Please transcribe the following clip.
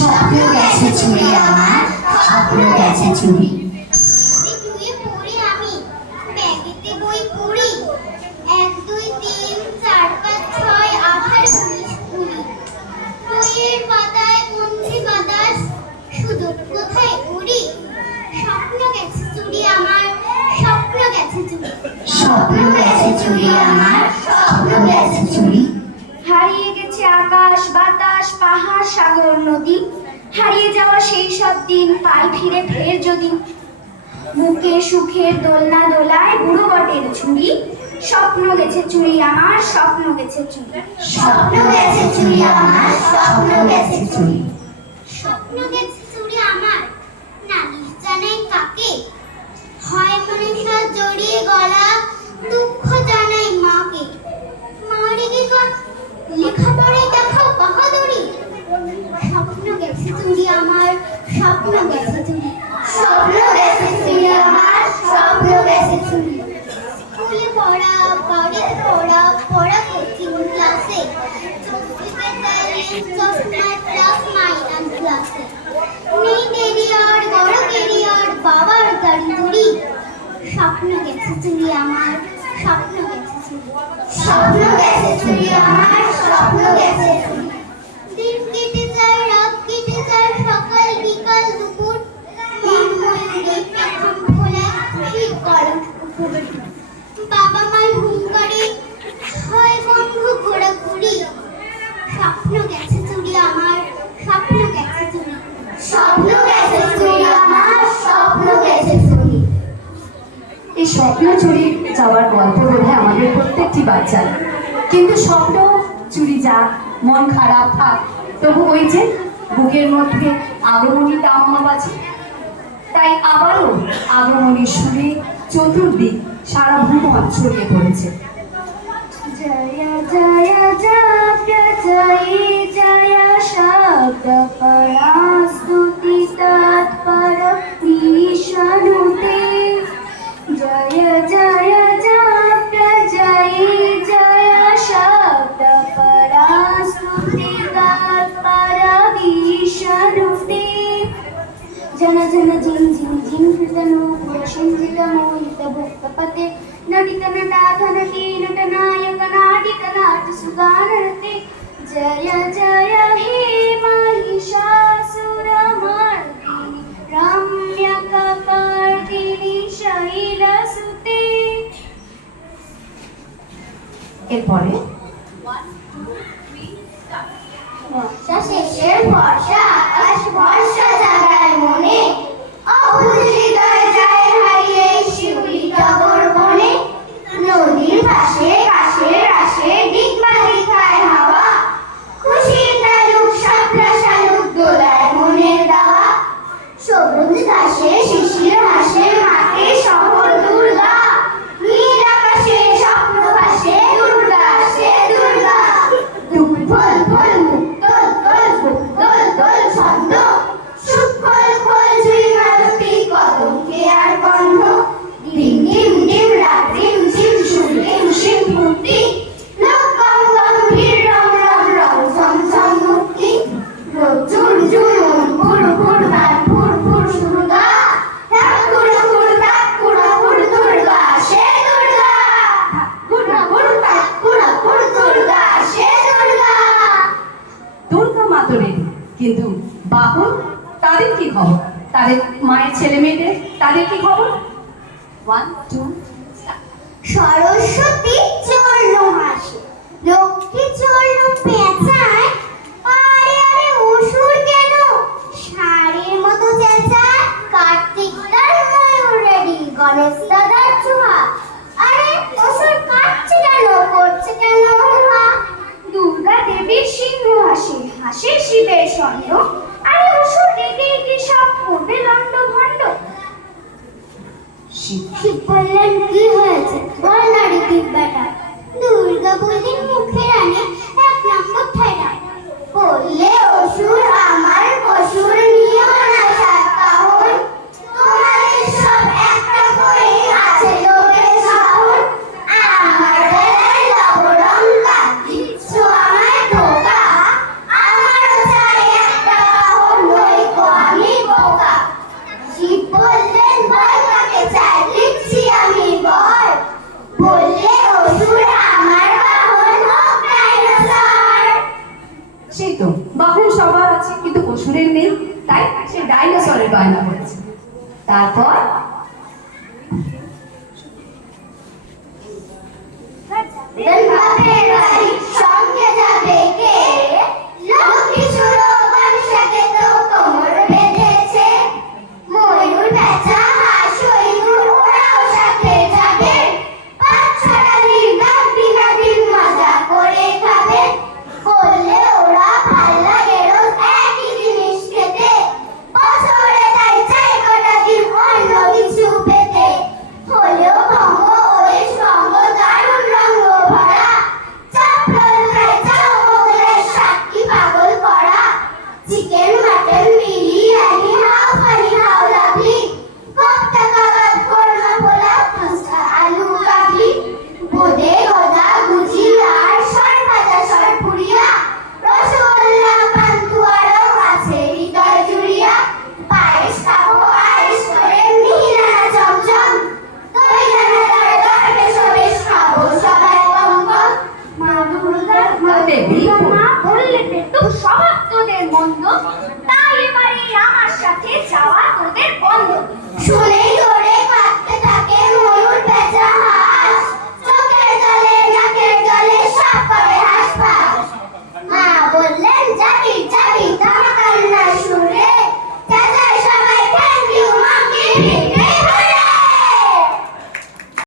স্বপ্ন গেছে চুরি আমার, স্বপ্ন গেছে চুরি। দুয়ে পড়ি আমি, ব্যাগেতে বই পড়ি, 1 2 3 4 5 6 আধার 19 20। বইয়ের পাতায় বন্দি বাতাস, শুধু কোথায় উড়ি। স্বপ্ন গেছে চুরি আমার, স্বপ্ন গেছে চুরি। স্বপ্ন গেছে চুরি আমার, স্বপ্ন গেছে চুরি। হারিয়ে গেছে আকাশ বাতাস পাহাড় সাগর নদী, হারিয়ে যাওয়া সেই সব দিন পাই ফিরে ফের যদি। বুকে সুখের দোলনা দোলায় বুড়ো বটের ঝুড়ি, স্বপ্ন গেছে চুরি আমার, স্বপ্ন গেছে চুরি। স্বপ্ন গেছে চুরি আমার, স্বপ্ন গেছে চুরি। স্বপ্ন গেছে চুরি আমার, নালিশ জানাই কাকে? হয় মনীষা জড়িয়ে গলা, দুঃখ জানাই মাকে। মা রেগে কর, লেখাপড়ায় দেখাও বাহাদুরি। স্বপ্ন গেছে চুরি আমার, স্বপ্ন গেছে চুরি। স্বপ্ন গেছে চুরি আমার, স্বপ্ন গেছে চুরি। স্কুলে পড়া, বাড়িতে পড়া, পড়া কোচিং ক্লাসে, চোখে ট্যালেন্ট চশমায় প্লাস মাইনাস ক্লাসে। নেই ক্যারিয়ার, বড় ক্যারিয়ার, বাবার গাড়ি চুরি। স্বপ্ন গেছে চুরি আমার, স্বপ্ন গেছে চুরি। স্বপ্ন গেছে চুরি আমার, স্বপ্ন গেছে চুরি। দিন কেটে যায়, রাত কেটে যায়, সকাল বিকাল দুপুর, মন ময়ূরে এখন খোলায় খুশির কলম উপর। বাবা মার হুঙ্কারে হয় বন্ধ ঘোরাঘুরি। স্বপ্ন গেছে চুরি আমার, স্বপ্ন গেছে চুরি। স্বপ্ন গেছে চুরি আমার, স্বপ্ন গেছে চুরি। এই স্বপ্ন চুরি যাওয়ার গল্প বোধহয় আমাদের প্রত্যেকটি বাচ্চার, কিন্তু স্বপ্ন চুরি যাক, মন খারাপ থাক, তবু ওই যে বুকের মধ্যে আগমনী তামামা বাজে। তাই আবারও আগমনীর সুরে চতুর্দিক সারা ভুবন ছড়িয়ে পড়েছে। জয় জয় জয় জয় শব্দ পরা স্তুতি তৎপর বিষ্ণুতে। জয় জয় জয় জয় শব্দ পরা স্তুতি তৎপর বিষ্ণুতে। जन जन जिन जिन जिन कृतनो पुरशिंजित मोहित भक्तपते नटित नटाधनटे नटनायक नाटित नाट सुगानरते। जय जय हे महिषासुरमर्दिनि रम्यकपर्दिनि शैलसुते। এরপরে বর্ষা শেষের ভরসা আকাশ ভরসা জাগায় মনে, অবুঝ হৃদয় যায় হারিয়ে শিউলি টগর বনে। নদীর পাশে কাশের রাশে ডিগবাজি খায় হাওয়া, খুশির তালুক শাপলা শালুক দোলায় মনের দাওয়া। সবুজ ঘাসে শিশির হাসে মাঠে শহর দুর্গা, নীল আকাশে স্বপ্ন ভাসে দুর্গা সে দুর্গা। দুঃখ ফল ফল মুখ দোল দোল বুক দোল দোল ছন্দ, সুখ ফল ফল ঝুই মালতী কদমকে আর গন্ধ। ডিম ডিম ডিম রাত ডিম ঝিম সুর ডিম শিম মূর্তি, লোক গম গম ভিড় রম রম রম ঝম ঝম মূর্তি। রোদ জুর জুর মন ফুর ফুর গান ফুর ফুর সুরগা, ঠাকুর ফুর ঠাকুর ফুর দুর্গা সে দুর্গা। ঠাকুর ফুর ঠাকুর ফুর দুর্গা সে দুর্গা। দুর্গা মা তো রেডি, কিন্তু বাহন তাদের কি খবর? তাদের মায়ের ছেলে মেয়েদের তাদের কি খবর? 1 2 সরস্বতী চরণ হাসে, লক্ষ্মী চরণ পেঁচায়, আরে আরে অসুর কেন ষাঁড়ের মতো চেঁচায়। কার্তিক তার ময়ূর রেডি, গণেশ দাদার চুহা, আরে অসুর কাটছে কেন করছে কেন হা। দুর্গা দেবীর সিংহ হাসে হাসে শিবের সন্ড, আরে অসুর রেগে রেগে সব করবে লন্ড ভণ্ড। শিব শিব বললেন কি হয়েছে বল নারী দিব্যাটা। দুর্গা বললেন মুখের আনে 1 নম্বর ঠাইরা। বললে অসুর আমার অসুর নিয়েও না সাত কাহন, তোমাদের সব একটা করে আছে লোভের সাহন। আমার বেলায় লবরং কাট দিচ্ছ আমায় ধোকা, আমারও চাই একটা কাহন। তাই সে ডাইনোসরের বায়না করেছে। তারপর বাপের বাড়ি সঙ্গে যাবে কে? লক্ষ্মী সুরো বংশকে তো কোমর বেঁধেছে। ময়ূর বেচা হাঁস হইগুর ওরাও সাথে যাবে। 5-6টা দিন বিনা দিন মজা করে খাবে। বললে ওরা ভাল লাগে রোজ একই জিনিস খেতে। বছরে তাই চাই কটা দিন অন্য কিছু পেতে। হলেও ভঙ্গ ওদের সঙ্গ দারুণ রঙ্গ ভরা। চাপড়ায় চাও মোগলের সাক্ষী পাগল করা। চিকেন মাটন বিরিয়ানি হাও ফানি হাও লাভলি। কোপ্তা কাবাব কোরমা পোলাও ফুচকা আলু কাবলি। বোঁদে গজা গুজি আর সর ভাজা সর পুরিয়া। রসগোল্লা পান্তুয়ারও আছে হৃদয় জুড়িয়া। পায়েস খাবো আয়েস করে মিহিদানা চমচম। দই দানা দর দর বেশো বেশ খাবো সবাই কম কম। মা দুর্গার মা দেবী মা বললে পেটু স্বভাব তোদের মন্দ, তাই এবারে আমার সাথে যাওয়া তোদের বন্ধ। শুনে